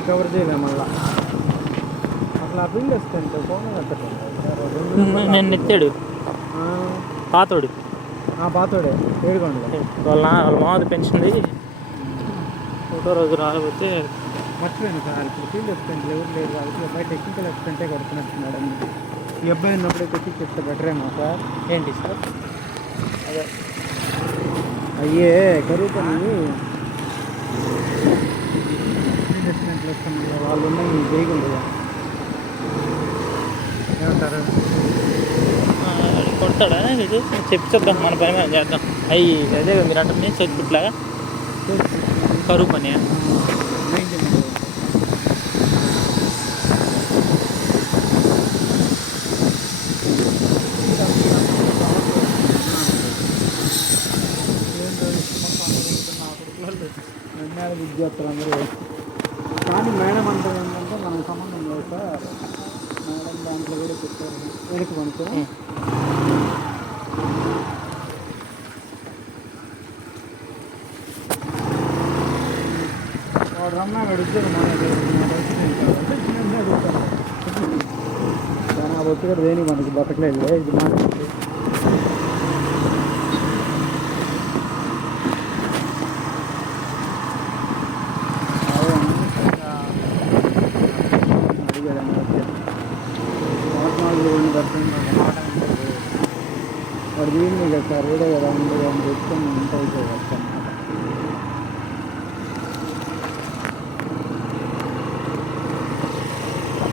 ఇది కవర్ చేయలేము మళ్ళీ అట్లా బిల్డ్ వస్తుంటే ఫోన్ నేను ఎత్తాడు పాతోడు పాతోడే ఏడుకోండి వాళ్ళ మామది పెన్షన్ది ఒకటో రోజు రాకపోతే మర్చిపోయాను సార్ ఇప్పుడు ఫీల్డ్ అసిస్టెంట్ ఎవరు లేదు కాబట్టి అబ్బాయి టెక్నికల్ అసిస్టెంటే కొడుతున్నట్టున్నాడు ఈ అబ్బాయి ఉన్నప్పుడే తెచ్చి చెప్తే బెటరేమో సార్. ఏంటి సార్ అదే అయ్యే కరువు పని ఫీల్డ్ అసిస్టెంట్లు వస్తున్నారు వాళ్ళు ఉన్నాయి చేయకుండా ఏమంటారు కొడతాడా ఇది చెప్పి చూద్దాం మన పని మనం చేద్దాం అవి అదే మీరు అంటే చెప్పుట్లాగా కరువు పని విద్యార్థులు అందరూ కానీ మేడం అంటే ఏంటంటే మనకు సంబంధం లేదు సార్. మేడం దాంట్లో కూడా చెప్పారు వెనక్కి పంపు వాడు రమ్మా అడుగుతాడు అడుగుతాను కానీ ఆ వచ్చి కూడా దేని మనకి బతకలేదు ఇది మాట వాడు దీన్ని కదా సార్ ఏదో కదా ఉండదు అని చెప్తే నేను ఇంత అయిపోయి కదా